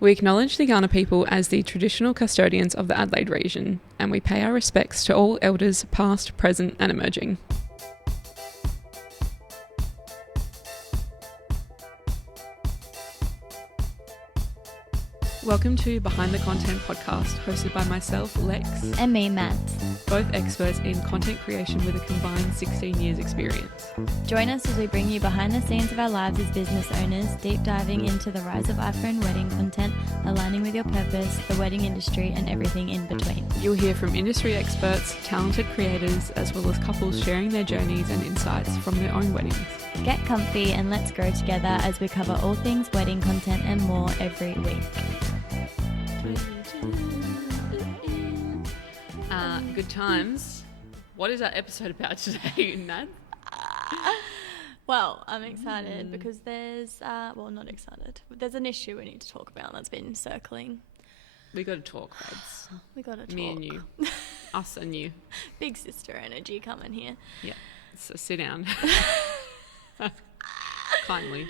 We acknowledge the Kaurna people as the traditional custodians of the Adelaide region, and we pay our respects to all elders past, present and emerging. Welcome to Behind the Content podcast, hosted by myself, Lex. And me, Matt. Both experts in content creation with a combined 16 years experience. Join us as we bring you behind the scenes of our lives as business owners, deep diving into the rise of iPhone wedding content, aligning with your purpose, the wedding industry, and everything in between. You'll hear from industry experts, talented creators, as well as couples sharing their journeys and insights from their own weddings. Get comfy and let's grow together as we cover all things wedding content and more every week. Good times. What is our episode about today, Nat? Well, I'm excited because there's, not excited. There's an issue we need to talk about that's been circling. We got to talk, babes. We got to talk. Me and you. Us and you. Big sister energy coming here. Yeah. So sit down. Kindly.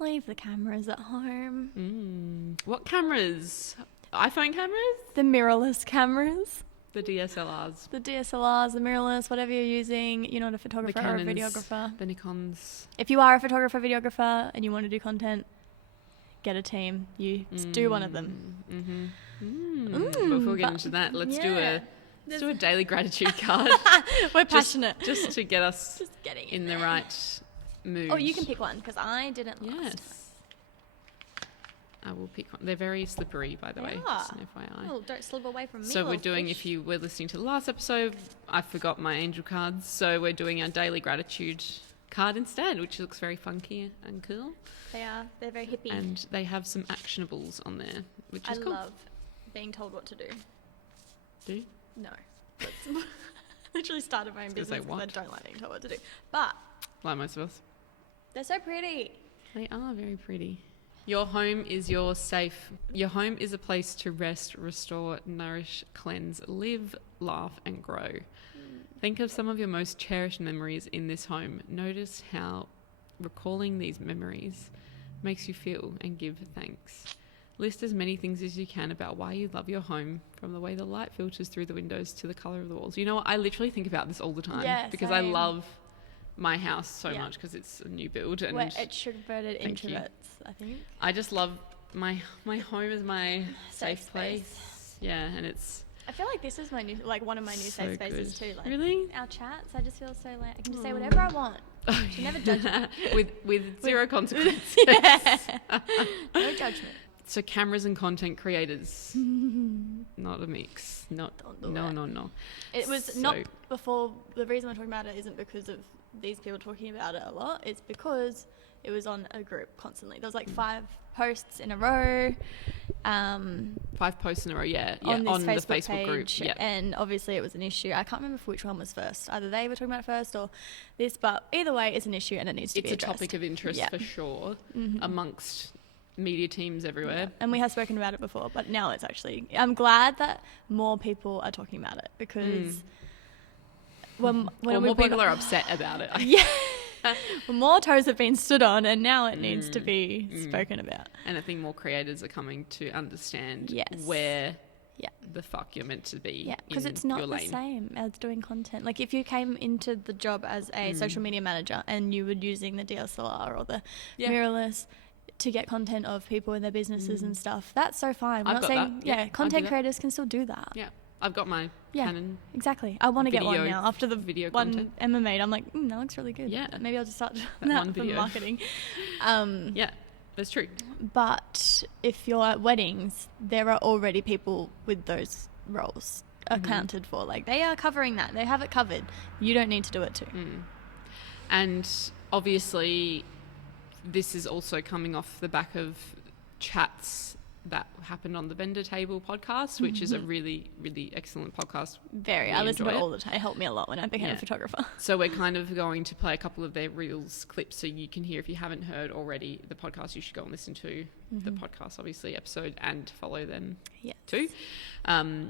Leave the cameras at home. What cameras? iPhone cameras? The mirrorless cameras. The DSLRs. The DSLRs, the mirrorless, whatever you're using. You're not a photographer or a videographer. The Nikons. If you are a photographer, videographer, and you want to do content, get a team. You do one of them. Before we get into that, let's do a daily gratitude card. We're passionate. Just to get us in the right mood. Oh, you can pick one because I didn't last time. I will pick one. They're very slippery, by the way. Just an FYI. Oh, don't slip away from me. So we're doing, if you were listening to the last episode, I forgot my angel cards. So we're doing our daily gratitude card instead, which looks very funky and cool. They are. They're very hippie. And they have some actionables on there, which is cool. I love being told what to do. Do you? No. I literally started my own business because I don't like being told what to do. But like most of us. They're so pretty. They are very pretty. Your home is your safe. Your home is a place to rest, restore, nourish, cleanse, live, laugh, and grow. Think of some of your most cherished memories in this home. Notice how recalling these memories makes you feel and give thanks. List as many things as you can about why you love your home, from the way the light filters through the windows to the colour of the walls. You know what? I literally think about this all the time because I love my house so much because it's a new build. And we're extroverted introverts, I think. I just love my home is my safe place. Yeah, and it's... I feel like this is my new, one of my new safe spaces too. Really? Our chats, I just feel so I can just say whatever I want. You never judge me. with zero consequences. No judgment. So cameras and content creators, not a mix. No. It was not before. The reason we're talking about it isn't because of these people talking about it a lot. It's because it was on a group constantly. There was 5 posts in a row. 5 posts in a row, on the Facebook page, group. Yeah. And obviously it was an issue. I can't remember which one was first. Either they were talking about it first or this, but either way, it's an issue and it needs to be addressed. It's a topic of interest for sure amongst media teams everywhere. Yeah. And we have spoken about it before, but now it's actually... I'm glad that more people are talking about it because... When more people are upset about it. Yeah. More toes have been stood on and now it needs to be spoken about. And I think more creators are coming to understand where the fuck you're meant to be. Yeah, because it's not the same as doing content. Like if you came into the job as a social media manager and you were using the DSLR or the mirrorless to get content of people in their businesses and stuff, that's so fine. We're not saying, content creators can still do that. Yeah. I've got my Canon. Exactly. I want to get one now. After the video one content. Emma made, I'm like, that looks really good. Yeah. Maybe I'll just start that for marketing. Yeah, that's true. But if you're at weddings, there are already people with those roles accounted for. They are covering that. They have it covered. You don't need to do it too. And obviously, this is also coming off the back of chats that happened on the Vendor Table podcast, which is a really, really excellent podcast. I listen to it all the time. It helped me a lot when I became a photographer. So we're kind of going to play a couple of their Reels clips so you can hear, if you haven't heard already the podcast, you should go and listen to the podcast, obviously, episode, and follow them too.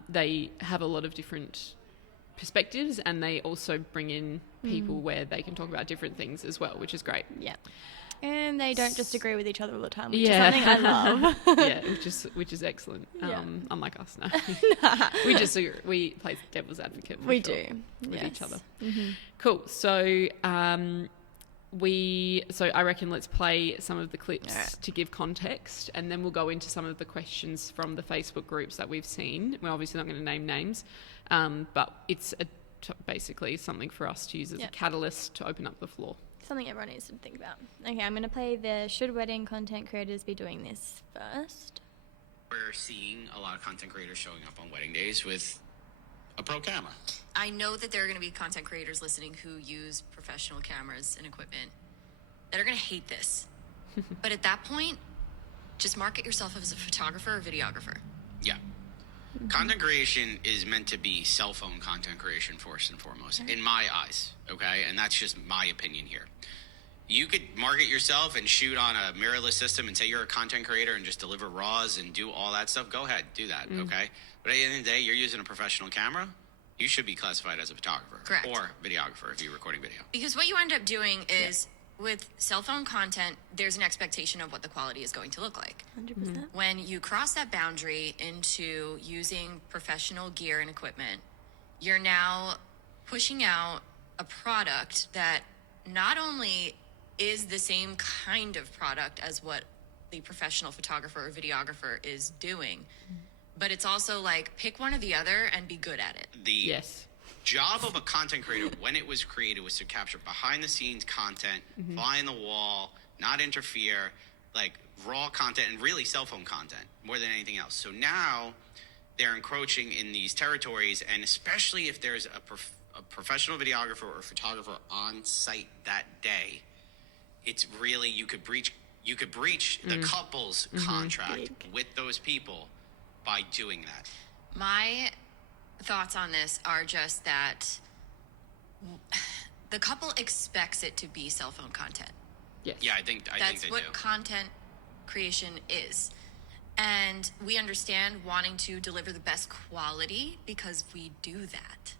They have a lot of different perspectives and they also bring in people where they can talk about different things as well, which is great. Yeah. And they don't just agree with each other all the time, which is Yeah. something I love. Yeah, which is excellent. Yeah. Unlike us, no. we play devil's advocate for We sure do. with each other. Mm-hmm. Cool. So I reckon let's play some of the clips to give context, and then we'll go into some of the questions from the Facebook groups that we've seen. We're obviously not going to name names, but it's basically something for us to use as a catalyst to open up the floor. Something everyone needs to think about. Okay, I'm going to play the should wedding content creators be doing this first. We're seeing a lot of content creators showing up on wedding days with a pro camera. I know that there are going to be content creators listening who use professional cameras and equipment that are going to hate this. But at that point, just market yourself as a photographer or videographer. Yeah. Content creation is meant to be cell phone content creation first and foremost, in my eyes, okay? And that's just my opinion here. You could market yourself and shoot on a mirrorless system and say you're a content creator and just deliver RAWs and do all that stuff. Go ahead, do that, okay? But at the end of the day, you're using a professional camera. You should be classified as a photographer. Correct. Or videographer if you're recording video. Because what you end up doing is with cell phone content, there's an expectation of what the quality is going to look like. 100%. When you cross that boundary into using professional gear and equipment, you're now pushing out a product that not only is the same kind of product as what the professional photographer or videographer is doing, but it's also like pick one or the other and be good at it. The job of a content creator when it was created was to capture behind the scenes content, fly on the wall, not interfere, like raw content and really cell phone content more than anything else. So now they're encroaching in these territories, and especially if there's a professional videographer or photographer on site that day, it's really you could breach the couple's contract with those people by doing that. My thoughts on this are just that the couple expects it to be cell phone content. Yes. Yeah, I think That's they what do. content creation is. And we understand wanting to deliver the best quality because we do that.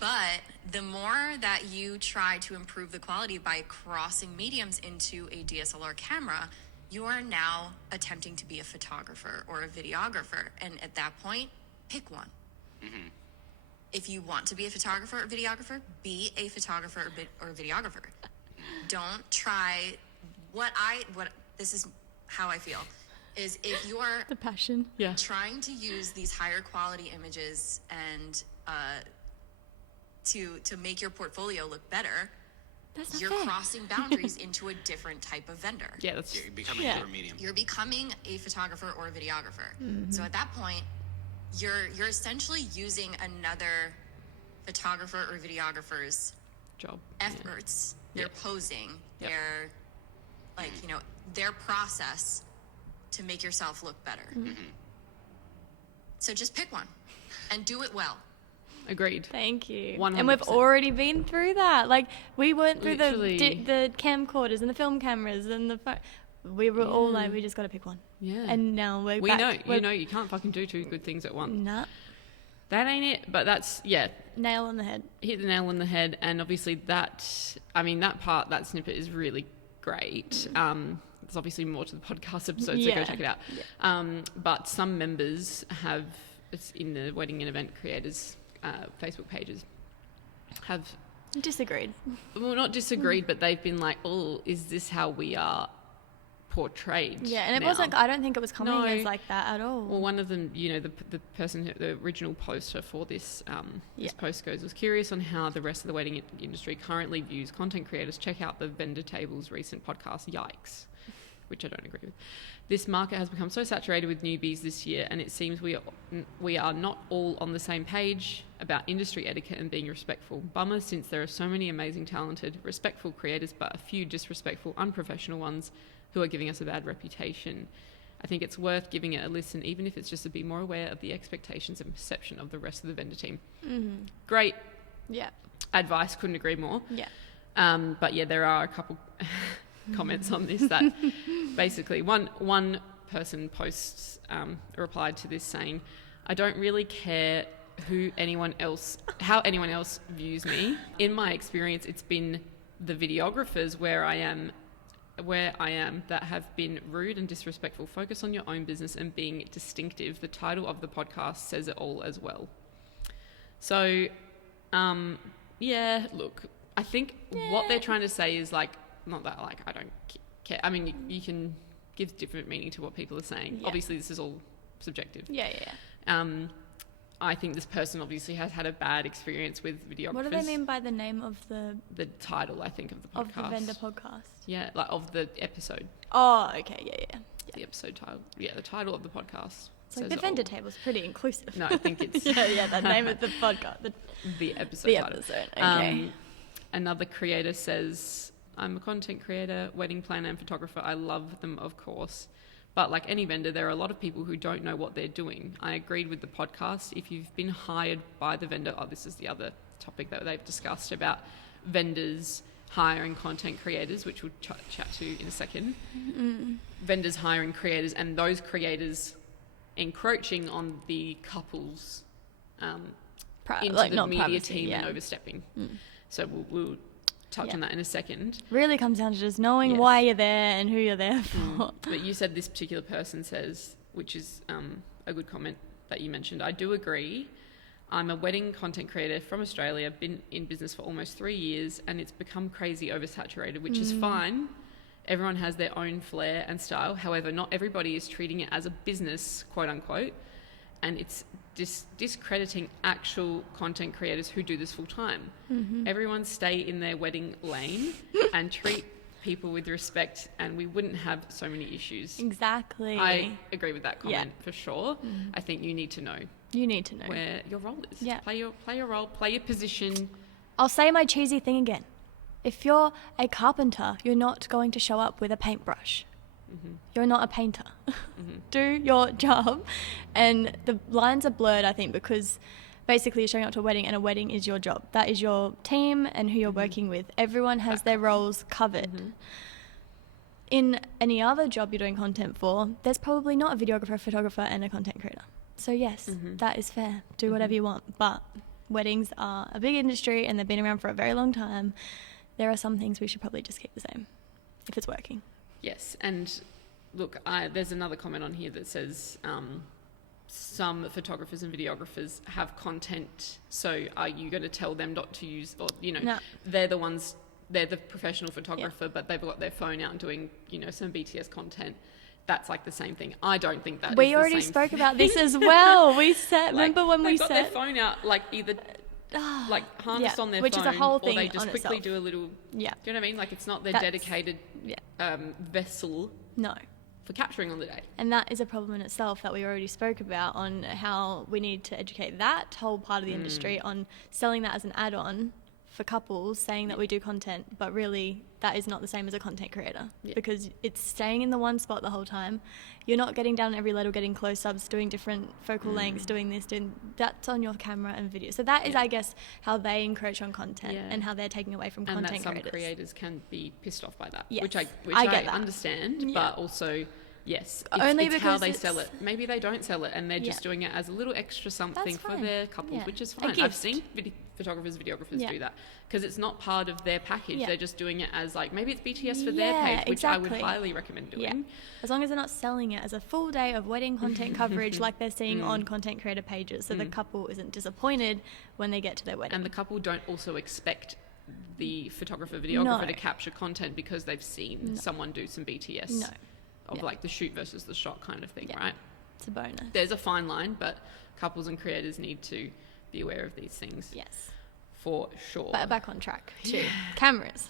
But the more that you try to improve the quality by crossing mediums into a DSLR camera, you are now attempting to be a photographer or a videographer. And at that point, pick one. If you want to be a photographer or videographer, be a photographer or videographer. Don't try this is how I feel, is if you are The passion. trying to use these higher quality images and to make your portfolio look better, That's not you're fair. crossing boundaries into a different type of vendor. Yeah, that's You're becoming a different medium. You're becoming a photographer or a videographer. So at that point, you're essentially using another photographer or videographer's job. efforts, their posing, Yep. their their process to make yourself look better. So just pick one and do it well. Agreed. Thank you. 100%. And we've already been through that. Like, we went through Literally. the camcorders and the film cameras and the phone. We were all like, we just got to pick one. Yeah. And now we're we back. know you can't fucking do two good things at once. Nah, That ain't it. But that's nail on the head. hit the nail on the head. And obviously that snippet is really great. There's obviously more to the podcast episode, so go check it out. But some members have, it's in the wedding and event creators Facebook pages, have Disagreed. well, not disagreed, but they've been like, oh, is this how we are portrayed? Yeah, and it now? wasn't, I don't think it was coming No. as like that at all. Well, one of them, the person, the original poster for this this post was curious on how the rest of the wedding industry currently views content creators. Check out the Vendor Table's recent podcast, Yikes, which I don't agree with. This market has become so saturated with newbies this year, and it seems we are not all on the same page about industry etiquette and being respectful. Bummer, since there are so many amazing, talented, respectful creators, but a few disrespectful, unprofessional ones who are giving us a bad reputation. I think it's worth giving it a listen, even if it's just to be more aware of the expectations and perception of the rest of the vendor team. Great Yeah. advice, couldn't agree more. Yeah. But yeah, there are a couple comments on this that basically one person posts replied to this saying, I don't really care how anyone else views me. In my experience, it's been the videographers where I am that have been rude and disrespectful. Focus on your own business and being distinctive. The title of the podcast says it all as well. So, yeah, look, I think what they're trying to say is like, not that like I don't care. I mean, you can give different meaning to what people are saying. Yeah. Obviously, this is all subjective. Yeah. I think this person obviously has had a bad experience with videographers. What do they mean by the name of the title, I think, of the podcast? Of the vendor podcast? Yeah, like of the episode. Oh, okay, yeah. The episode title. Yeah, the title of the podcast. So the vendor table's pretty inclusive. No, I think it's... yeah, the name of the podcast. The episode The title. episode, okay. Another creator says, I'm a content creator, wedding planner and photographer. I love them, of course. But like any vendor, there are a lot of people who don't know what they're doing. I agreed with the podcast. If you've been hired by the vendor, this is the other topic that they've discussed about vendors hiring content creators, which we'll chat to in a second. Vendors hiring creators and those creators encroaching on the couples into like the not media privacy, team yeah. and overstepping. So we'll touch on that in a second. Really comes down to just knowing why you're there and who you're there for. But you said this particular person says, which is a good comment that you mentioned. I do agree. I'm a wedding content creator from Australia, been in business for almost 3 years, and it's become crazy oversaturated, which is fine. Everyone has their own flair and style. However, not everybody is treating it as a business, quote unquote, and it's discrediting actual content creators who do this full time. Everyone stay in their wedding lane and treat people with respect, and we wouldn't have so many issues. Exactly. I agree with that comment for sure. I think you need to know. You need to know where your role is. Yeah. Play your role, play your position. I'll say my cheesy thing again. If you're a carpenter, you're not going to show up with a paintbrush. You're not a painter. Do your job. And the lines are blurred, I think, because basically you're showing up to a wedding, and a wedding is your job. That is your team and who you're working with. Everyone has their roles covered. In any other job you're doing content for, there's probably not a videographer, photographer, and a content creator. So yes, that is fair. Do whatever you want. But weddings are a big industry and they've been around for a very long time. There are some things we should probably just keep the same if it's working. Yes, and look, there's another comment on here that says some photographers and videographers have content, so are you going to tell them not to use, or, No. they're the professional photographer, but they've got their phone out and doing, some BTS content. That's like the same thing. I don't think that we already spoke about this as well. We said, remember when we said... They've got their phone out, like either... like harnessed on their which phone, is a whole thing or they just on quickly itself. do a little. Yeah. Do you know what I mean? Like it's not their That's- dedicated vessel No. for capturing on the day. And that is a problem in itself that we already spoke about, on how we need to educate that whole part of the industry on selling that as an add-on for couples, saying that we do content, but really that is not the same as a content creator because it's staying in the one spot the whole time. You're not getting down every level, getting close-ups, doing different focal lengths, doing this, that's on your camera and video. So that is, I guess, how they encroach on content and how they're taking away from and content that creators. some creators can be pissed off by that, Yes. which I get that. understand, but also... Yes, Only it's because how they sell it. Maybe they don't sell it and they're just doing it as a little extra something That's for fine. their couples, Yeah. which is A fine. I've gift. seen videographers do that because it's not part of their package. They're just doing it as like, maybe it's BTS for their page, which I would highly recommend doing. Yeah. As long as they're not selling it as a full day of wedding content coverage like they're seeing on content creator pages, so the couple isn't disappointed when they get to their wedding. And the couple don't also expect the photographer, videographer to capture content because they've seen someone do some BTS of like the shoot versus the shot kind of thing, right? It's a bonus. There's a fine line, but couples and creators need to be aware of these things. Yes. For sure. But back on track to cameras.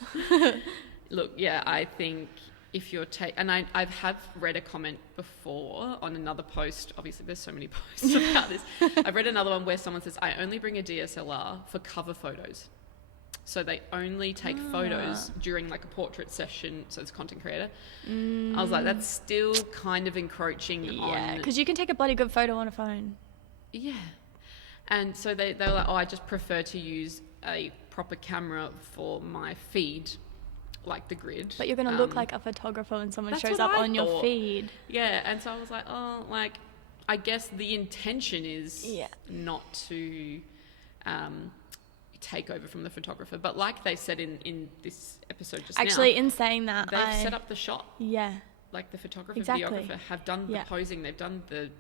Look, I think if you're and I have read a comment before on another post. Obviously, there's so many posts about this. I've read another one where someone says, I only bring a DSLR for cover photos. So they only take photos during like a portrait session. So it's a content creator. I was like, that's still kind of encroaching on... Yeah, because you can take a bloody good photo on a phone. Yeah. And so they were like, I just prefer to use a proper camera for my feed, like the grid. But you're going to look like a photographer when someone shows what up I on your thought. feed. Yeah, and so I was like, I guess the intention is not to take over from the photographer. But like they said in this episode just Actually, now, in saying that, they've set up the shot. Yeah. Like the photographer, Exactly. videographer have done the Yeah. posing, they've done the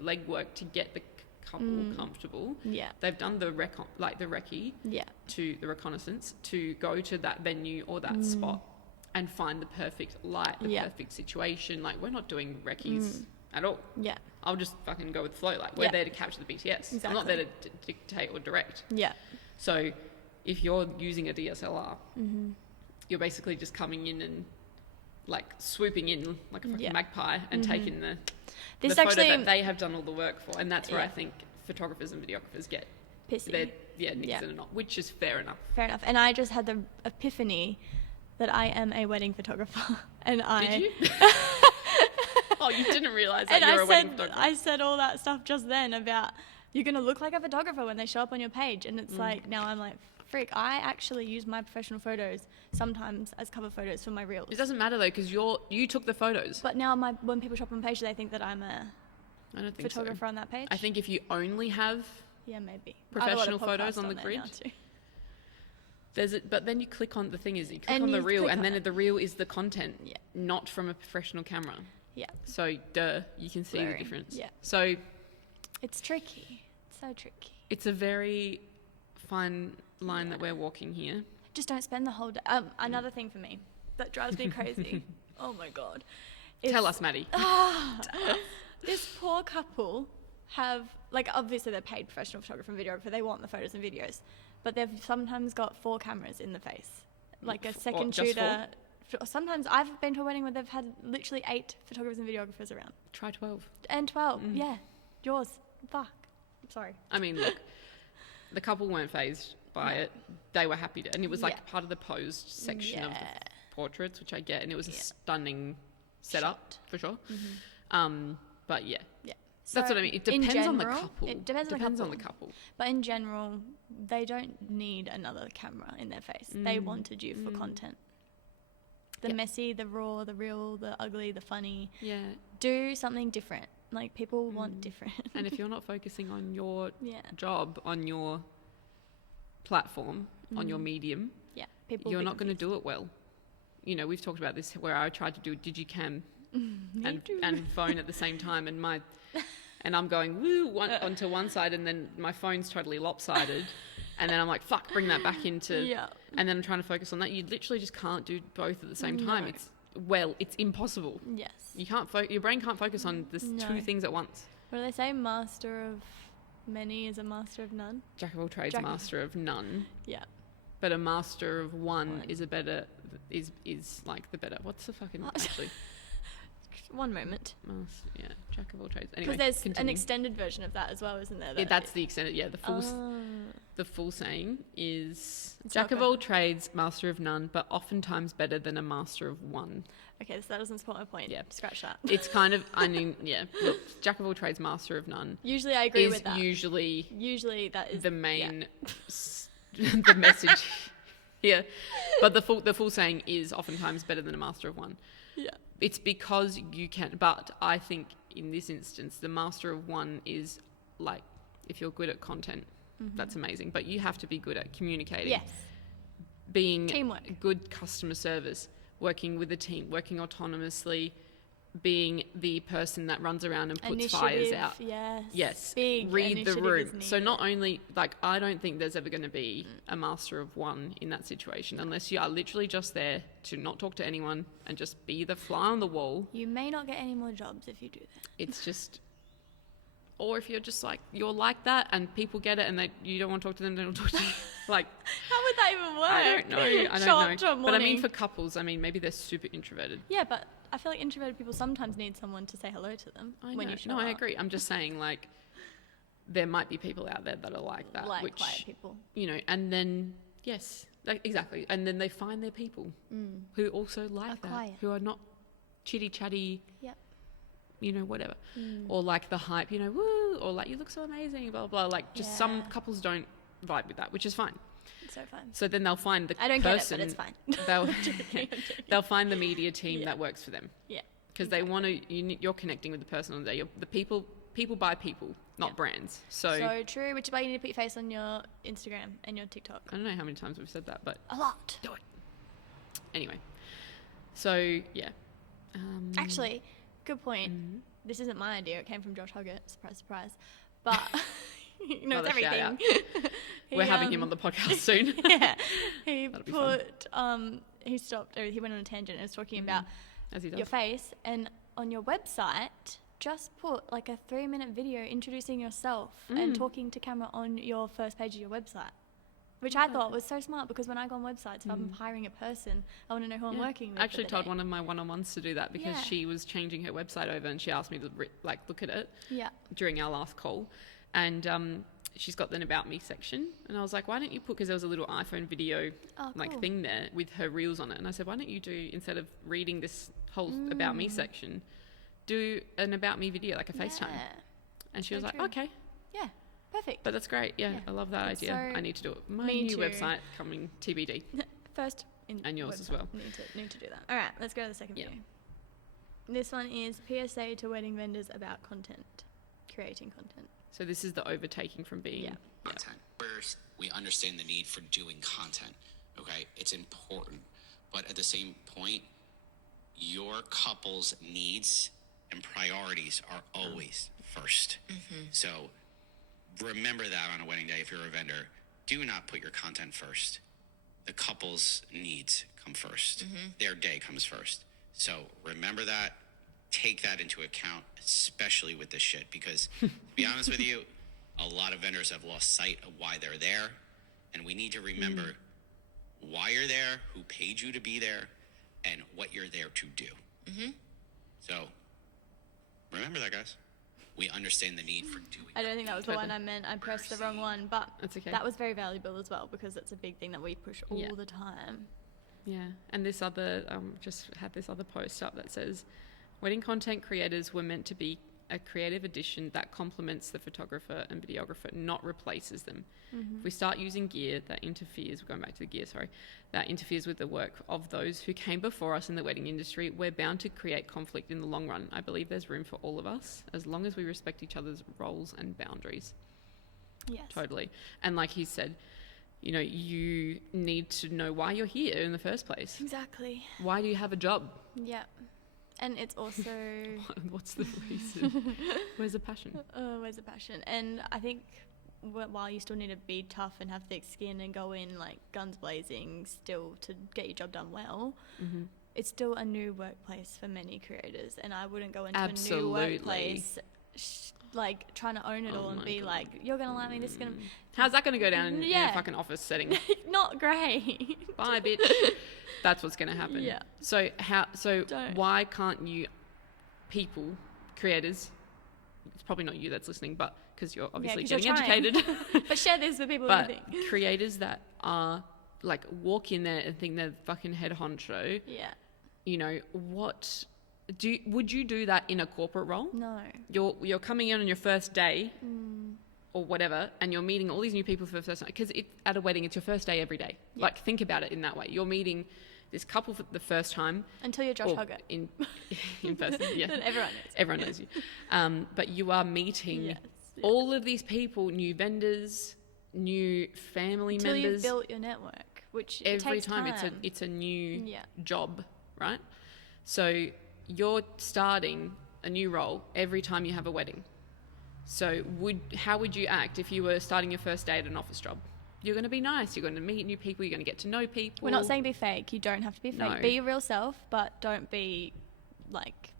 legwork to get the couple comfortable. Yeah. They've done the recce Yeah. to the reconnaissance to go to that venue or that spot and find the perfect light, the Yeah. perfect situation. Like, we're not doing recce's at all. Yeah. I'll just fucking go with the flow. Like, we're Yeah. there to capture the BTS. I'm not there to dictate or direct. Yeah. So if you're using a DSLR, you're basically just coming in and like swooping in like a fucking magpie and taking the This photo actually- that they have done all the work for. And that's where Yeah. I think photographers and videographers get Pissy. their niggas Yeah. in a knot, which is fair enough. Fair enough. And I just had the epiphany that I am a wedding photographer. And Did you? Oh, you didn't realise that And you were a wedding said, photographer. I said all that stuff just then about you're going to look like a photographer when they show up on your page. And it's like, now I'm like, freak, I actually use my professional photos sometimes as cover photos for my reels. It doesn't matter though, because you took the photos. But now when people shop on page, they think that I'm a I don't think photographer so. on that page. I think if you only have Yeah, maybe. professional I have a lot of photos podcasts on the there grid. now too. but then you click on, the thing is, you click And on the you reel, click and on then it. the reel is the content, Yeah. not from a professional camera. Yeah. So, you can see the Blurry. difference. Yeah. So, It's tricky. It's so tricky. it's a very fine line that we're walking here. Just don't spend the whole day. Another thing for me that drives me crazy. Oh my God. Tell us, Maddie. This poor couple have, like, obviously they're paid professional photographer and videographer. They want the photos and videos. But they've sometimes got 4 cameras in the face. Like a second just shooter. Sometimes I've been to a wedding where they've had literally 8 photographers and videographers around. Try 12. And 12. Yeah. Yours. Fuck. Sorry. I mean, look, the couple weren't phased by it. They were happy to, and it was like Yeah. part of the posed section of the Yeah. portraits, which I get, and it was a stunning setup for sure. But yeah, Yeah. that's So what I mean. It in depends on the general- couple. It depends on the couple. couple. But in general, they don't need another camera in their face. They wanted you for content. The Yeah. messy, the raw, the real, the ugly, the funny. Yeah, Do something different. Like, people want different. and if you're not focusing on your Yeah. job, on your platform, on your medium, Yeah. People you're not going to do it well. You know, we've talked about this where I tried to do digicam and phone at the same time, and I'm going onto one side, and then my phone's totally lopsided, and then I'm like, fuck, bring that back into, Yeah. and then I'm trying to focus on that. You literally just can't do both at the same time. No. It's impossible. Yes. You can't your brain can't focus on this No. 2 things at once. What do they say? Master of many is a master of none. Jack of all trades, Jack- master of none, Yeah. but a master of one One. is a better is like the better. What's the fucking actually? One moment. Yeah, jack of all trades. Anyway, Because there's an continue. extended version of that as well, isn't there? Yeah, that's the extended. Yeah, the full saying is jack not of all trades, master of none, but oftentimes better than a master of one. Okay, so that doesn't support my point. Yeah. Scratch that. It's kind of, I mean, yeah, look, jack of all trades, master of none Usually I agree is with that. usually that is the main the message here, but the full saying is oftentimes better than a master of one. Yeah. It's because you can, but I think in this instance, the master of one is like, if you're good at content, that's amazing. But you have to be good at communicating, Yes. being Teamwork. good customer service, working with a team, working autonomously, being the person that runs around and puts fires Initiative, out. Yes. Yes, Big read the initiative room. is So needed. not only, like, I don't think there's ever going to be a master of one in that situation unless you are literally just there to not talk to anyone and just be the fly on the wall. You may not get any more jobs if you do that. It's just, or if you're just like, you're like that and people get it and you don't want to talk to them, they don't talk to you. Like, How would that even work? I don't know. I Show don't up to a know. But I mean, morning. for couples, I mean, maybe they're super introverted. Yeah, but I feel like introverted people sometimes need someone to say hello to them I when know. you show No, up. I agree. I'm just saying, like, there might be people out there that are like that. Like which, quiet people. you know, and then, yes, like, exactly. And then they find their people who also like Are that, quiet. who are not chitty chatty, Yep. you know, whatever. Or like the hype, you know, woo, or like, you look so amazing, blah, blah, blah. Like, just some Yeah. couples don't vibe with that, which is fine. It's so fun. So then they'll find the I don't person. get it, but it's fine. They'll, I'm joking. they'll find the media team Yeah. that works for them. Yeah. Because they want to, you're connecting with the person on the day. The people people buy people, not brands. So true, which is why you need to put your face on your Instagram and your TikTok. I don't know how many times we've said that, but A lot. do it. Anyway, so yeah. Actually, good point. This isn't my idea. It came from Josh Hoggett. Surprise, surprise. But he knows Another shout everything. We're having him on the podcast soon. Yeah. He That'll be fun. he stopped, or he went on a tangent and was talking about As he does. your face, and on your website, just put like a 3-minute video introducing yourself and talking to camera on your first page of your website. Which I thought was so smart, because when I go on websites, if I'm hiring a person, I want to know who I'm working with. I actually for the told day. one of my one-on-ones to do that, because she was changing her website over and she asked me to look at it during our last call. And she's got an About Me section. And I was like, why don't you put, because there was a little iPhone video cool. thing there with her reels on it. And I said, why don't you do, instead of reading this whole About Me section, do an About Me video, like a FaceTime. And she was like, true. okay. Yeah, perfect. But that's great. Yeah, I love that idea. So, I need to do it. My me new too. website coming TBD. First And yours website. as well. Need to do that. All right, let's go to the second video. This one is PSA to wedding vendors about content, creating content. So this is the overtaking from being Content. First, we understand the need for doing content. Okay, it's important, but at the same point, your couple's needs and priorities are always first. So remember that on a wedding day. If you're a vendor, do not put your content first. The couple's needs come 1st. Their day comes first. So remember that. Take that into account, especially with this shit, because to be honest with you, a lot of vendors have lost sight of why they're there, and we need to remember why you're there, who paid you to be there, and what you're there to do. So remember that, guys. We understand the need for doing. I don't think that was the one I meant. I pressed the wrong one, but That's okay. that was very valuable as well, because it's a big thing that we push all the time. Yeah, and this other, just had this other post up that says, wedding content creators were meant to be a creative addition that complements the photographer and videographer, not replaces them. If we start using gear that interferes, going back to the gear, that interferes with the work of those who came before us in the wedding industry, we're bound to create conflict in the long run. I believe there's room for all of us, as long as we respect each other's roles and boundaries. Yes. Totally. And like he said, you know, you need to know why you're here in the first place. Exactly. Why do you have a job? Yeah. And it's also... What's the reason? Where's the passion? Where's the passion? And I think while you still need to be tough and have thick skin and go in like guns blazing still to get your job done well, it's still a new workplace for many creators. And I wouldn't go into a new workplace like trying to own it all and be like, you're going to like me, this is going to... How's that going to go down in a fucking office setting? Not great. Bye, bitch. That's what's going to happen. Yeah. So Don't. why can't you people, creators, it's probably not you that's listening, but because you're obviously 'cause you're getting educated. But share this with people But who think. creators that are like walk in there and think they're fucking head honcho, Yeah. you know, would you do that in a corporate role? No. You're coming in on your first day or whatever, and you're meeting all these new people for the first time, because at a wedding it's your first day every day. Like, think about it in that way. You're meeting this couple for the first time Until you're Josh or Hoggett. in person. Yeah. Then everyone knows. Everyone knows you. But you are meeting Yes. all of these people, new vendors, new family Until members. you've built your network, which it Every takes time time. it's a new Yeah. job, right? So you're starting a new role every time you have a wedding. So how would you act if you were starting your first day at an office job? You're going to be nice. You're going to meet new people. You're going to get to know people. We're not saying be fake. You don't have to be fake. No. Be your real self, but don't be like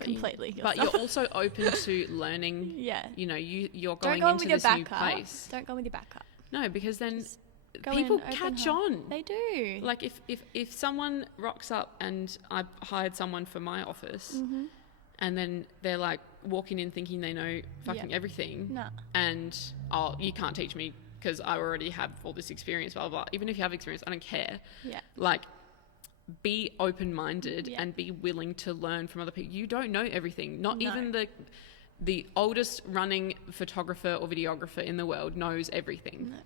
completely yourself. But you're also open to learning. Yeah. You know, you're Don't going go in into with your this new back up. place. Don't go with your back up. No, because then Just go people in, open catch heart. on. They do. Like if someone rocks up and I hired someone for my office, and then they're like walking in thinking they know fucking everything, No. and you can't teach me because I already have all this experience, blah, blah, blah. Even if you have experience, I don't care. Yeah. Like, be open-minded Yeah. and be willing to learn from other people. You don't know everything. Not No. even the oldest running photographer or videographer in the world knows everything. No.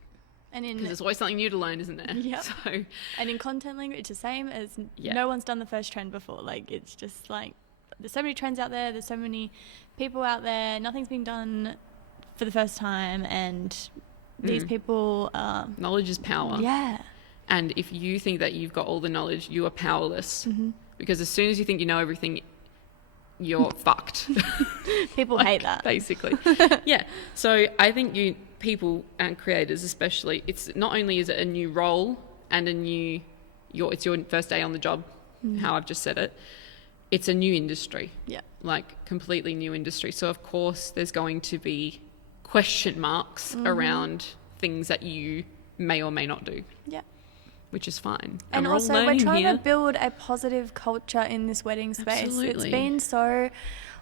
And Because there's always something new to learn, isn't there? Yep. So, and in content language, it's the same as Yeah. no one's done the first trend before. Like, it's just like there's so many trends out there. There's so many people out there. Nothing's been done for the first time, and these people. Knowledge is power. Yeah. And if you think that you've got all the knowledge, you are powerless. Because as soon as you think you know everything, you're fucked. People hate that. Basically. Yeah. So I think people and creators especially, it's not only is it a new role and it's your first day on the job, how I've just said it, it's a new industry. Yeah. Like completely new industry. So of course there's going to be question marks around things that you may or may not do. Yeah. Which is fine. And we're all also, we're learning trying here. to build a positive culture in this wedding space. Absolutely. It's been so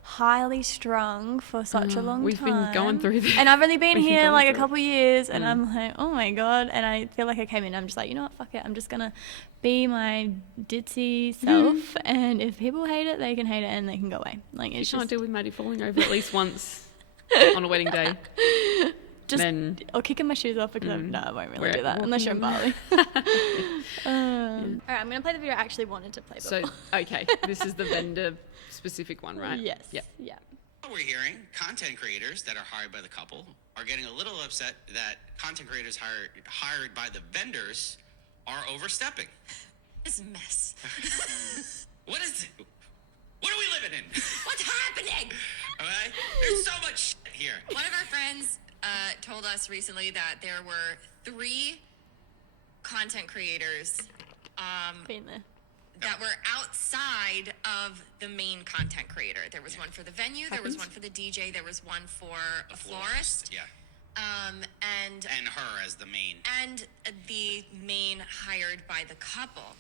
highly strung for such a long We've time. been going through this. And I've only been We've been here going like a through it. couple of years, and I'm like, oh my God. And I feel like I came in, I'm just like, you know what, fuck it. I'm just going to be my ditzy self. And if people hate it, they can hate it and they can go away. Like, You it's can't just, deal with Maddie falling over at least once on a wedding day. Then or kicking my shoes off because no, I won't really do that unless you're in Bali. All right, I'm going to play the video I actually wanted to play before. So, okay, this is the vendor specific one, right? Yes. Yeah. Yeah. We're hearing content creators that are hired by the couple are getting a little upset that content creators hired by the vendors are overstepping. This mess. What is it? What are we living in? What's happening? Okay? There's so much shit here. One of our friends told us recently that there were 3 content creators Been there. that were outside of the main content creator. There was one for the venue, there was one for the DJ, there was one for a florist. Yeah. And her as the main. and the main hired by the couple.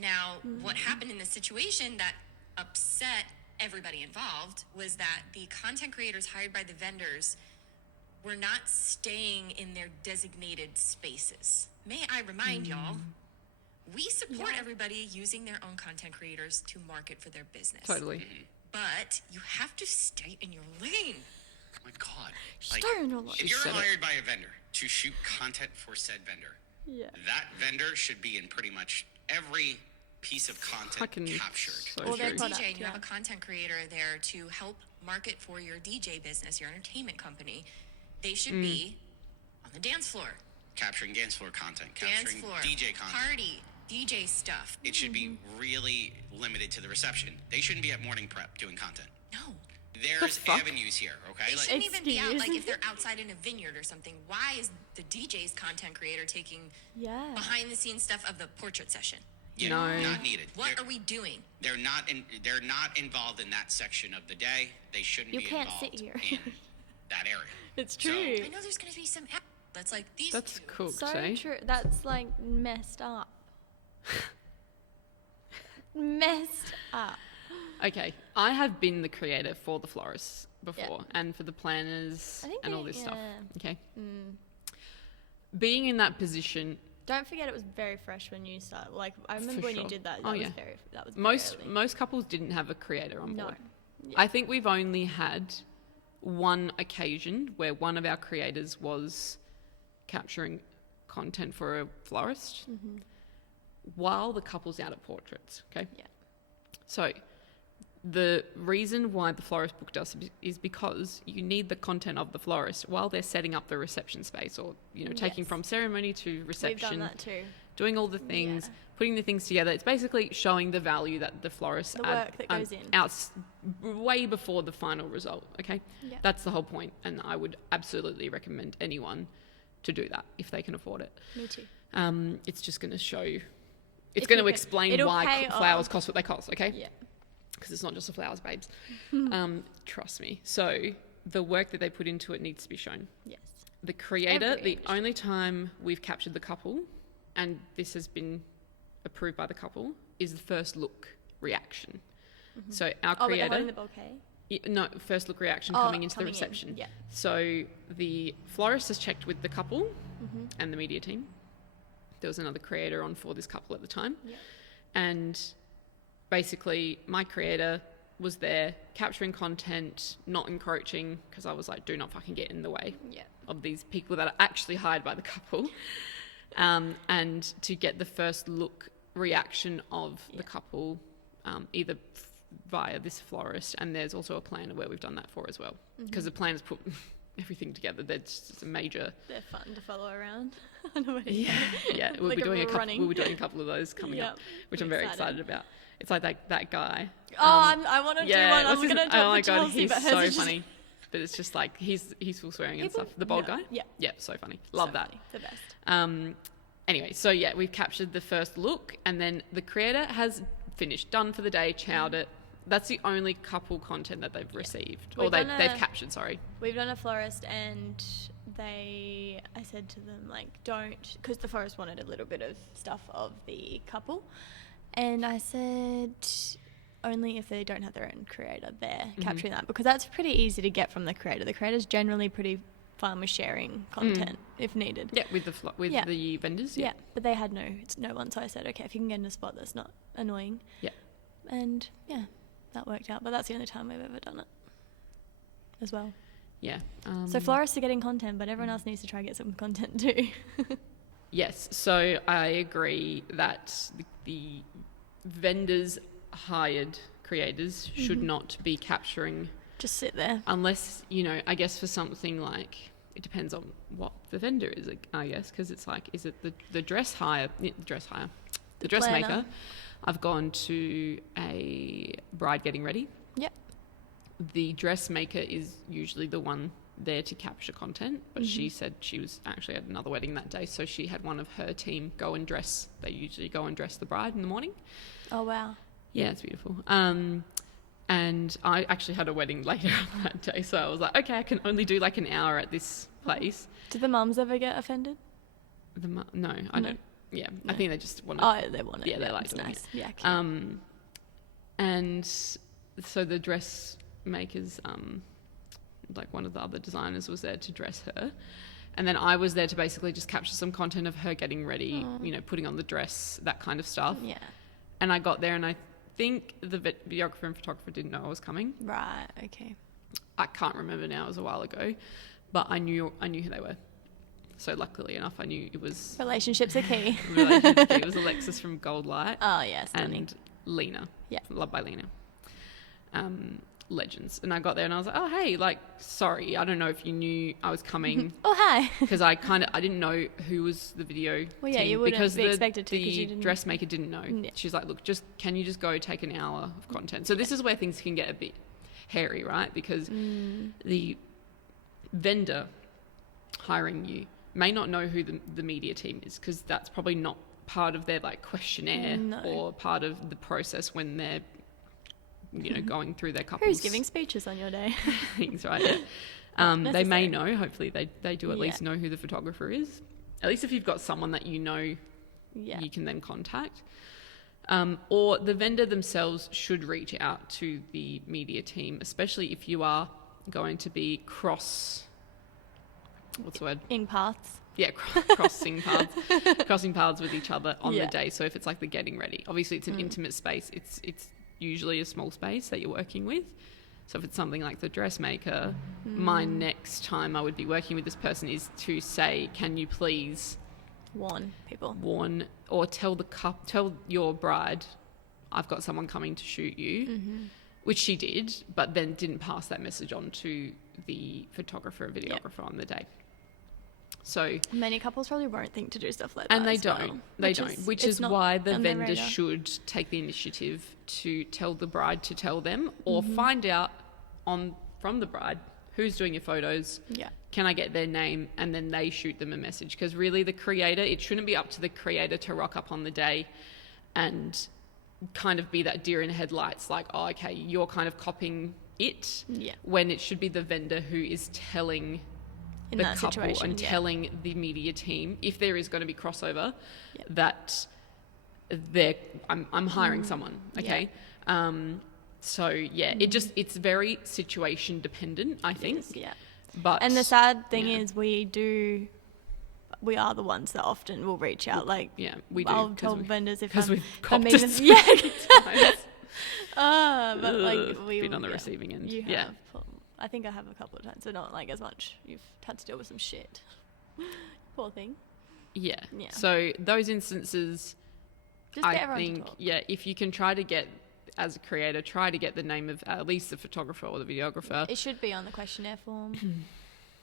Now, what happened in this situation that upset everybody involved was that the content creators hired by the vendors were not staying in their designated spaces. May I remind y'all, we support everybody using their own content creators to market for their business. Totally. But you have to stay in your lane. Oh my God. Like, If you're said it. hired by a vendor to shoot content for said vendor, that vendor should be in pretty much every piece of content Fucking captured. so Or true. you're a product, DJ and you have yeah. a content creator there to help market for your DJ business, your entertainment company. They should be on the dance floor. Capturing dance floor content, Dance capturing floor. DJ content. Party. DJ stuff. It should be really limited to the reception. They shouldn't be at morning prep doing content. No. There's fuck? avenues here, okay? They Like, shouldn't even be out. Excuse Like me. if they're outside in a vineyard or something, why is the DJ's content creator taking Yeah. behind the scenes stuff of the portrait session? yeah, No. not needed. What They're- are we doing? They're not involved in that section of the day. They shouldn't You be can't involved sit here. in that area. It's So- true. I know there's going to be some that's like these That's two. cool, So eh? true. That's like messed up. Messed up. Okay, I have been the creator for the florists before and for the planners I think and they- all this stuff. yeah. Okay. Being in that position, Don't forget it was very fresh when you started. Like I remember For when you sure. did that. Oh, That was yeah. very. That was most very early. most couples didn't have a creator on No. board. Yeah. I think we've only had one occasion where one of our creators was capturing content for a florist while the couple's out at portraits. Okay. Yeah. So the reason why the florist booked us is because you need the content of the florist while they're setting up the reception space, or taking Yes. from ceremony to reception, We've done that too. doing all the things, Yeah. putting the things together. It's basically showing the value that the florists The add work that goes in. way before the final result. Okay, Yeah. that's the whole point, and I would absolutely recommend anyone to do that if they can afford it. Me too. It's just going to show. It's If going you to can- explain it'll why pay flowers off. cost what they cost. Okay. Yeah. Because it's not just the flowers, babes. Trust me. So the work that they put into it needs to be shown. Yes. The creator, Every the industry. only time we've captured the couple, and this has been approved by the couple, is the first look reaction. So our Oh, but they're creator, holding the bouquet. no, first look reaction Oh, coming into the coming in, reception. yeah. So the florist has checked with the couple and the media team. There was another creator on for this couple at the time. Yeah. And basically my creator was there capturing content, not encroaching, because I was like, do not fucking get in the way Yeah. of these people that are actually hired by the couple. And to get the first look reaction of the couple, either via this florist, and there's also a planner where we've done that for as well, because the planners put everything together. That's just a major. They're fun to follow around. On a wedding Yeah, day. yeah. We'll Like be doing running. we'll be doing a couple of those coming up, which I'm very excited about. It's like that guy. I want to do one. I'm what's his- going to oh talk my to god, Chelsea, he's but hers so is just- funny. But it's just like he's full swearing and People- stuff. The bald no, guy. yeah. Yeah, so funny. Love So that. funny. The best. Anyway, so yeah, we've captured the first look, and then the creator has finished, done for the day, chowed it. That's the only couple content that they've received, or We've they've done a- captured. Sorry. We've done a florist, and I said to them, like, don't, because the florist wanted a little bit of stuff of the couple, and I said only if they don't have their own creator there capturing that, because that's pretty easy to get from the creator. The creator's generally pretty fine with sharing content if needed. Yeah, with the vendors. Yeah, but they had no one, so I said, okay, if you can get in a spot that's not annoying. Yeah. And yeah, that worked out, but that's the only time we've ever done it as well. Yeah. So florists are getting content, but everyone else needs to try and get some content too. Yes, so I agree that the vendors hired creators should not be capturing, Just sit there. unless, I guess for something like, it depends on what the vendor is, I guess, because it's like, is it the dressmaker? planner. I've gone to a bride getting ready. Yep. The dressmaker is usually the one there to capture content, but she said she was actually at another wedding that day, so she had one of her team go and dress. They usually go and dress the bride in the morning. Oh, wow. Yeah, it's beautiful. And I actually had a wedding later on that day, so I was like, okay, I can only do like an hour at this place. Did the mums ever get offended? No, I don't. Yeah, I think they just want to. Oh, they want it. Yeah, they like it's doing nice. it. Yeah, cute. And so the dressmakers, like one of the other designers was there to dress her. And then I was there to basically just capture some content of her getting ready, putting on the dress, that kind of stuff. Yeah. And I got there, and I think the videographer and photographer didn't know I was coming. Right, okay. I can't remember now, it was a while ago, but I knew who they were. So luckily enough, I knew it was... Relationships are key. It was Alexis from Gold Light. Oh, yeah, stunning. And Lena. Yeah. Loved by Lena. Legends. And I got there and I was like, oh, hey, sorry, I don't know if you knew I was coming. Oh, hi. Because I didn't know who was the video Well, yeah, team, you wouldn't because be expected to, 'cause the you didn't... dressmaker didn't know. Yeah. She's like, look, can you just go take an hour of content? So this is where things can get a bit hairy, right? Because the vendor hiring you may not know who the media team is, because that's probably not part of their questionnaire or part of the process when they're going through their couples. Who's giving speeches on your day? Things, right? They may know. Hopefully they do at least know who the photographer is. At least if you've got someone that you can then contact. Or the vendor themselves should reach out to the media team, especially if you are going to be what's the word? In paths. Yeah, crossing paths with each other on the day. So if it's like the getting ready, obviously it's an intimate space. It's usually a small space that you're working with. So if it's something like the dressmaker, my next time I would be working with this person is to say, can you please Warn people. Or tell your bride, I've got someone coming to shoot you, which she did, but then didn't pass that message on to the photographer and videographer on the day. So many couples probably won't think to do stuff like that. and they as don't. well, They don't. Which is why the on their vendor radar. should take the initiative to tell the bride to tell them, or find out from the bride who's doing your photos. Yeah. Can I get their name? And then they shoot them a message. Because really the creator, it shouldn't be up to the creator to rock up on the day and kind of be that deer in headlights, like, oh, okay, you're kind of copying it. Yeah. When it should be the vendor who is telling In the that couple situation, and telling the media team, if there is going to be crossover, Yep. that I'm hiring someone. Okay. So yeah, it's very situation dependent, I think. Yeah. But And the sad thing yeah. is we are the ones that often will reach out. Like, yeah, we do. I'll tell vendors if because I'm... we've copped mean, it. yeah. But like we been on the yeah, receiving end. You have. Yeah. I think I have a couple of times, but not like as much. You've had to deal with some shit. Poor thing. Yeah. Yeah. So those instances, Just get I everyone to think, talk. yeah, if you can try to get as a creator, try to get the name of at least the photographer or the videographer. It should be on the questionnaire form,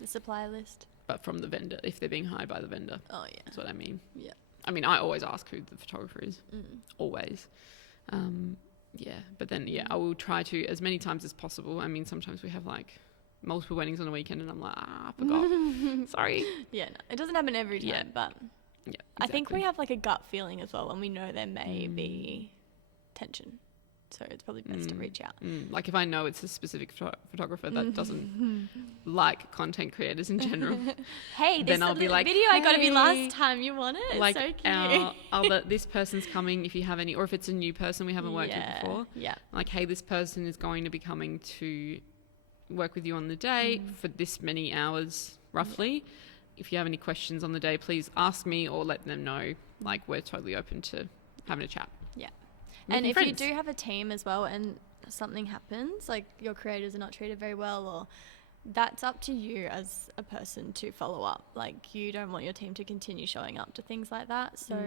the supplier list. But from the vendor, if they're being hired by the vendor. Oh, yeah. That's what I mean. Yeah. I mean, I always ask who the photographer is. Always. Yeah. But then, I will try to, as many times as possible. I mean, sometimes we have like multiple weddings on a weekend and I'm like, I forgot. Sorry. Yeah, no, it doesn't happen every time, but Yeah, I think we exactly. have like a gut feeling as well when we know there may be tension. So it's probably best to reach out. Like if I know it's a specific photographer that doesn't like content creators in general, Hey, this then I'll be like, video I got of you "Hey, last time. You want it? like It's so cute. this person's coming, if you have any, or if it's a new person we haven't worked with before, Yeah. like, hey, this person is going to be coming to work with you on the day for this many hours roughly. If you have any questions on the day, please ask me or let them know. Like, we're totally open to having a chat. Yeah. And Making if friends. you do have a team as well and something happens, like your creators are not treated very well, or that's up to you as a person to follow up. Like, you don't want your team to continue showing up to things like that. So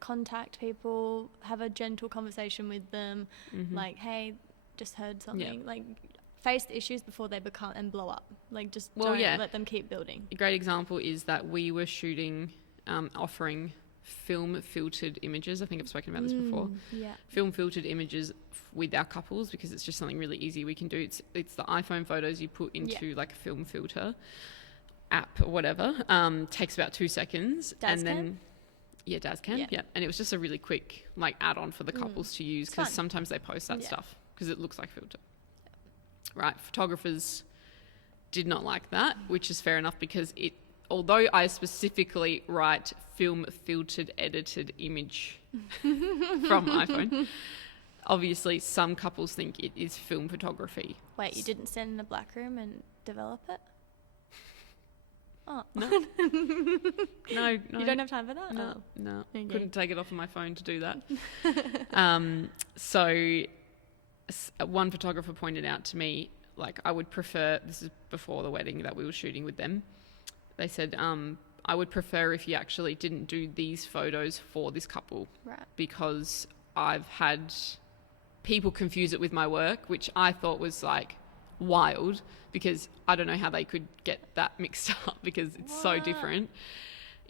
contact people, have a gentle conversation with them. Like, hey, just heard something. Like, face the issues before they become and blow up. Like, just don't let them keep building. A great example is that we were shooting, offering film filtered images. I think I've spoken about this before. Yeah. Film filtered images with our couples, because it's just something really easy we can do. It's the iPhone photos you put into like a film filter app or whatever. Takes about 2 seconds. Daz Daz can. Yeah. And it was just a really quick like add-on for the couples to use, because fun. sometimes they post that stuff because it looks like filter. Right. Photographers did not like that, which is fair enough, because although I specifically write film filtered edited image from iPhone, obviously some couples think it is film photography. Wait, you didn't stand in a black room and develop it? Oh. No. No. You don't have time for that? No, Oh. no. Okay. Couldn't take it off of my phone to do that. So one photographer pointed out to me, like, I would prefer, this is before the wedding that we were shooting with them, they said, I would prefer if you actually didn't do these photos for this couple, Right. because I've had people confuse it with my work, which I thought was like wild, because I don't know how they could get that mixed up, because it's so What? different.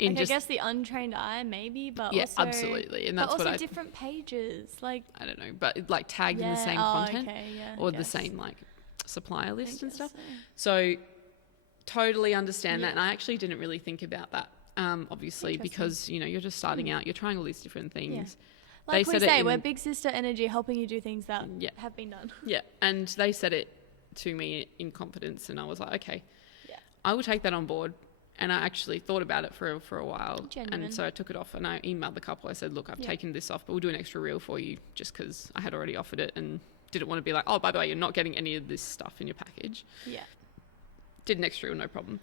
Like, I guess the untrained eye, maybe, but Yeah, also... absolutely. And but that's also what I... different pages. Like, I don't know, but like tagged in the same content, or the same like supplier list and stuff. So totally understand that. And I actually didn't really think about that, obviously, because, you know, you're just starting out, you're trying all these different things. Like They we said it say, in- we're big sister energy helping you do things that have been done. Yeah. And they said it to me in confidence, and I was like, okay, I will take that on board. And I actually thought about it for a while. Genuine. And so I took it off, and I emailed the couple. I said, look, I've taken this off, but we'll do an extra reel for you, just because I had already offered it and didn't want to be like, oh, by the way, you're not getting any of this stuff in your package. Yeah. Did an extra reel, no problem.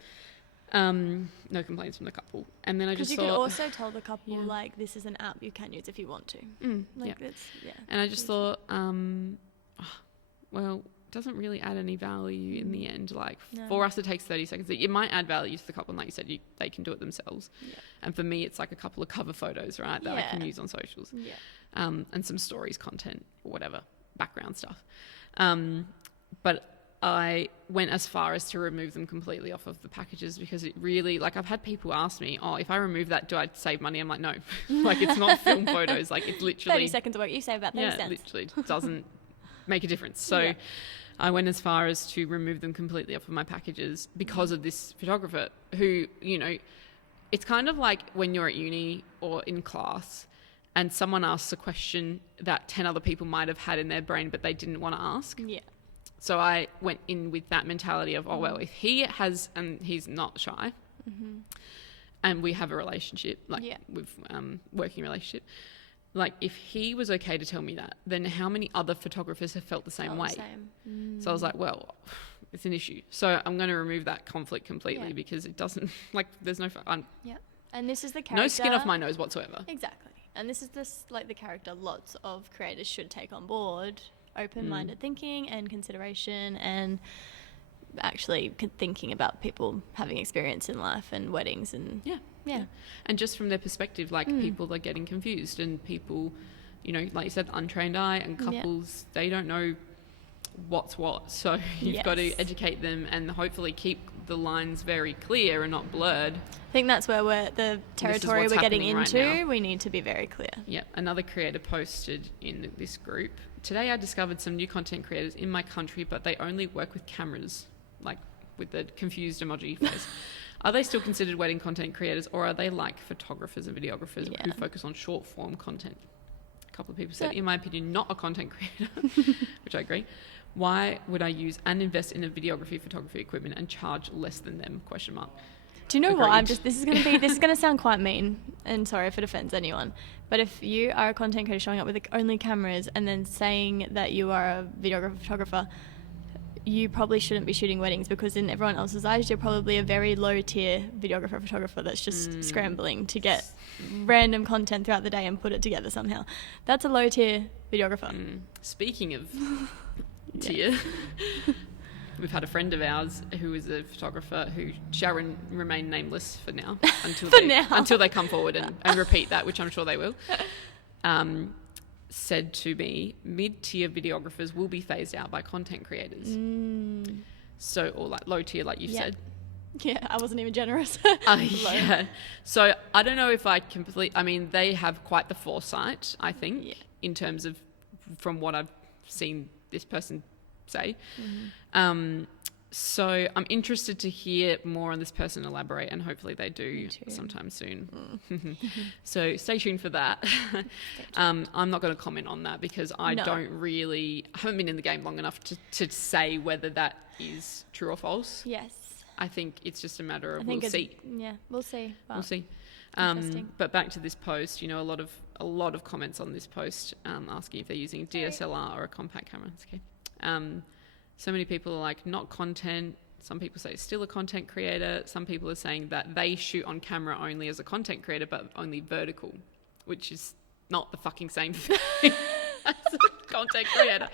No complaints from the couple. And then I Because just you thought... could also tell the couple, like, this is an app you can use if you want to. Like, it's, And I just thought, well, it doesn't really add any value in the end. Like, for us, it takes 30 seconds. It might add value to the couple, and like you said, they can do it themselves. Yeah. And for me, it's like a couple of cover photos, right, that I can use on socials. Yeah. And some stories content or whatever, background stuff. But I went as far as to remove them completely off of the packages, because it really, like, I've had people ask me, oh, if I remove that, do I save money? I'm like, no. Like, it's not film photos. Like, it's literally 30 seconds of work, you save about 30 cents. literally doesn't make a difference. So I went as far as to remove them completely off of my packages because of this photographer who, you know, it's kind of like when you're at uni or in class and someone asks a question that 10 other people might have had in their brain but they didn't want to ask. Yeah. So I went in with that mentality of, oh, well, if he has, and he's not shy, and we have a relationship, like with working relationship, like if he was okay to tell me that, then how many other photographers have felt the same way? So I was like, well, it's an issue. So I'm going to remove that conflict completely because it doesn't, like, there's no fun. Yeah. And this is the character. No skin off my nose whatsoever. Exactly. And this is like the character lots of creators should take on board. Open-minded thinking and consideration, and actually thinking about people having experience in life and weddings and yeah. And just from their perspective, like people are getting confused and people you know, like you said, untrained eye, and couples, they don't know what's what. So you've got to educate them and hopefully keep the lines very clear and not blurred. I think that's where the territory we're getting into. Right, we need to be very clear. Yeah. Another creator posted in this group, today I discovered some new content creators in my country, but they only work with cameras, like with the confused emoji face. Are they still considered wedding content creators, or are they like photographers and videographers who focus on short form content? A couple of people said, in my opinion, not a content creator, which I agree. Why would I use and invest in a videography, photography equipment and charge less than them? ? Do you know what? This is going to sound quite mean, and sorry if it offends anyone, but if you are a content creator showing up with only cameras and then saying that you are a videographer, photographer, you probably shouldn't be shooting weddings, because in everyone else's eyes, you're probably a very low tier videographer, photographer that's just scrambling to get random content throughout the day and put it together somehow. That's a low tier videographer. Speaking of tier, we've had a friend of ours who is a photographer who shall remain nameless for now until they come forward and repeat that, which I'm sure they will. Said to me, mid-tier videographers will be phased out by content creators. So, or like low tier, like you said. Yeah, I wasn't even generous. Yeah. So I don't know if I they have quite the foresight, I think, in terms of from what I've seen this person say. So I'm interested to hear more on this person elaborate, and hopefully they do sometime soon. So stay tuned for that. I'm not going to comment on that because I haven't been in the game long enough to say whether that is true or false. Yes. I think it's just a matter of we'll see. Yeah, we'll see. We'll see. Interesting. But back to this post, you know, a lot of comments on this post asking if they're using DSLR or a compact camera. It's okay. So many people are like, not content. Some people say still a content creator. Some people are saying that they shoot on camera only as a content creator, but only vertical, which is not the fucking same thing as a content creator.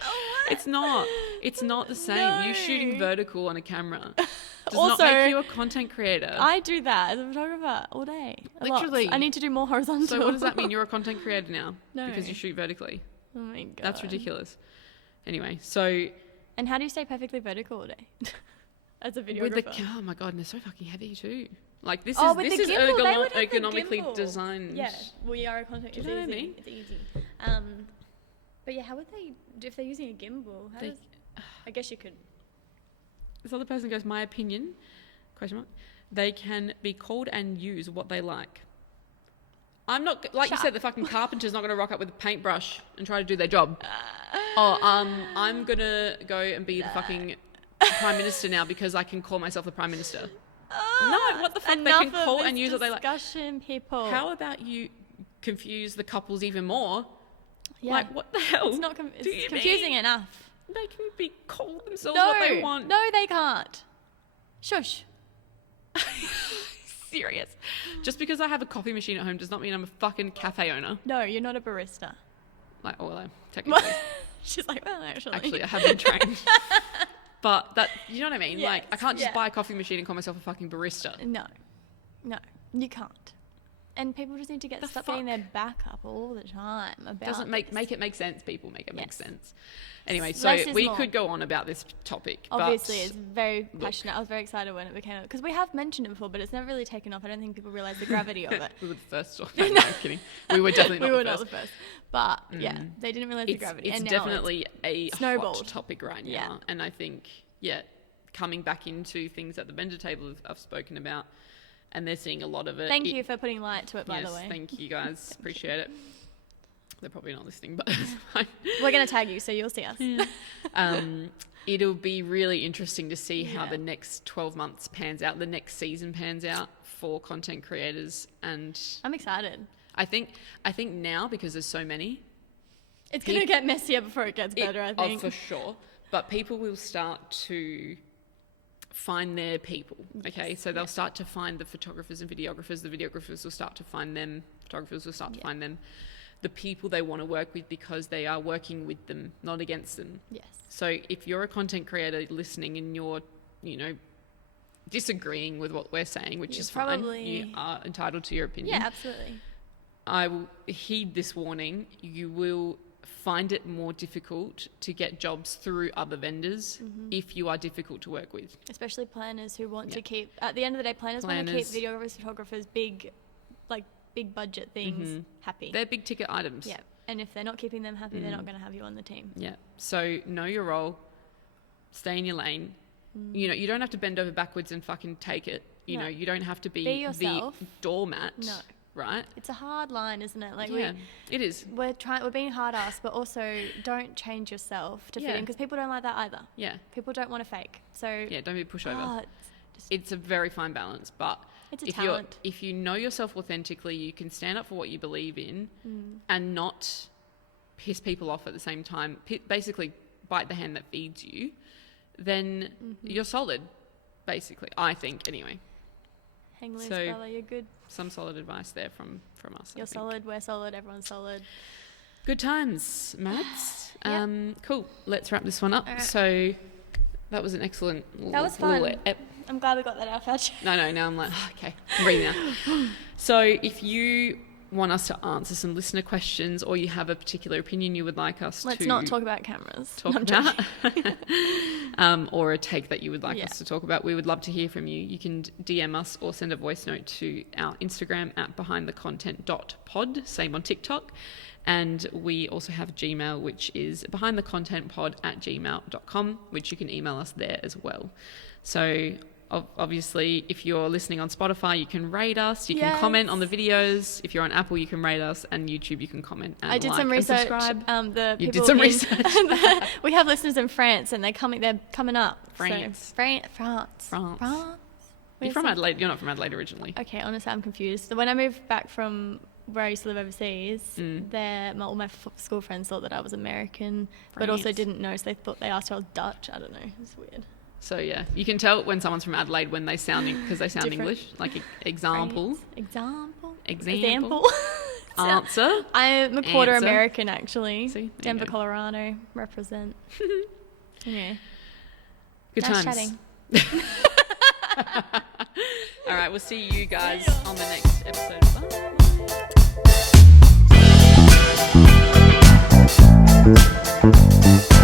It's not. It's not the same. No. You shooting vertical on a camera does Also, not make you a content creator. I do that as a photographer all day. Literally. I need to do more horizontal. So what does that mean? You're a content creator now? No. Because you shoot vertically. Oh my God. That's ridiculous. Anyway, so... And how do you stay perfectly vertical all day? As a videographer. Oh my God, and they're so fucking heavy too. Like this with is the gimbal, they would have the ergonomically gimbal. designed. Yeah, we are a content. Do you know what I mean? It's easy. But yeah, how would they, if they're using a gimbal? I guess you could. This other person goes, my opinion, ? They can be called and use what they like. I'm not, like you said, the fucking carpenter's not going to rock up with a paintbrush and try to do their job. I'm going to go and be the fucking Prime Minister now because I can call myself the Prime Minister. No, what the fuck? They can call and use what they like. Discussion, people. How about you confuse the couples even more? Yeah. Like, what the hell? It's not it's confusing enough. They can be called themselves what they want. No, they can't. Shush. Serious. Just because I have a coffee machine at home does not mean I'm a fucking cafe owner. No, you're not a barista. Like, well, technically. She's like, well, actually. Actually, I have been trained. But that, you know what I mean? Yes, like, I can't just buy a coffee machine and call myself a fucking barista. No, you can't. And people just need to stop getting their back up all the time about Doesn't make it make sense, people. Make it make sense. Anyway, so Less is we more. could go on about this topic. Obviously, but it's very passionate. I was very excited when it became, because we have mentioned it before, but it's never really taken off. I don't think people realise the gravity of it. We were the first. No, I'm kidding. We were definitely not the first. But yeah, they didn't realise the gravity. It's and now definitely a snowballed. hot topic right now. Yeah. And I think, coming back into things at the vendor table I've spoken about, and they're seeing a lot of it. Thank you for putting light to it, by the way. Yes, thank you guys. Appreciate it. They're probably not listening, but it's fine. We're going to tag you, so you'll see us. Yeah. It'll be really interesting to see how the next 12 months pans out, the next season pans out for content creators. And I'm excited. I think now, because there's so many, it's going to get messier before it gets better, I think. Oh, for sure. But people will start to find their people. Okay, so they'll start to find the photographers and videographers. The videographers will start to find them. Photographers will start to find them. The people they want to work with, because they are working with them, not against them. Yes. So if you're a content creator listening and you're, disagreeing with what we're saying, which is fine, you are entitled to your opinion. Yeah, absolutely. I will heed this warning. You will find it more difficult to get jobs through other vendors if you are difficult to work with. Especially planners who want to keep, at the end of the day, planners want to keep videographers, photographers, big budget things happy. They're big ticket items. Yeah. And if they're not keeping them happy, they're not going to have you on the team. Yeah. So know your role, stay in your lane. You know, you don't have to bend over backwards and fucking take it. You know, you don't have to be the doormat. No. Right? It's a hard line, isn't it? Like it is. We're being hard ass, but also don't change yourself to fit in, because people don't like that either. Yeah. People don't want to fake. So yeah, don't be a pushover. It's a very fine balance, but it's a talent. If you know yourself authentically, you can stand up for what you believe in and not piss people off at the same time. Basically, bite the hand that feeds you. Then you're solid. Basically, I think anyway. Hang loose, brother. You're good. Some solid advice there from us. You're solid. We're solid. Everyone's solid. Good times, Mads. Cool. Let's wrap this one up. Right. So that was an excellent. That was fun. I'm glad we got that out of our chat. No. Now I'm like, okay, I'm ready now. So if you want us to answer some listener questions, or you have a particular opinion you would like us Let's not talk about cameras. Or a take that you would like us to talk about, we would love to hear from you. You can DM us or send a voice note to our Instagram at behindthecontent.pod, same on TikTok. And we also have Gmail, which is behindthecontentpod@gmail.com, which you can email us there as well. So obviously, if you're listening on Spotify, you can rate us. You can comment on the videos. If you're on Apple, you can rate us. And YouTube, you can comment and I did some research. You did some research. We have listeners in France, and they're coming up. France. France. You're from Adelaide. You're not from Adelaide originally. Okay, honestly, I'm confused. When I moved back from where I used to live overseas, all my school friends thought that I was American, but also didn't know, so they asked if I was Dutch. I don't know. It's weird. So yeah, you can tell when someone's from Adelaide when they sound English. Like example. Answer. I'm a quarter American, actually. See, Denver, Colorado, represent. Yeah. Good nice times. Chatting. All right, we'll see you guys on the next episode. Bye.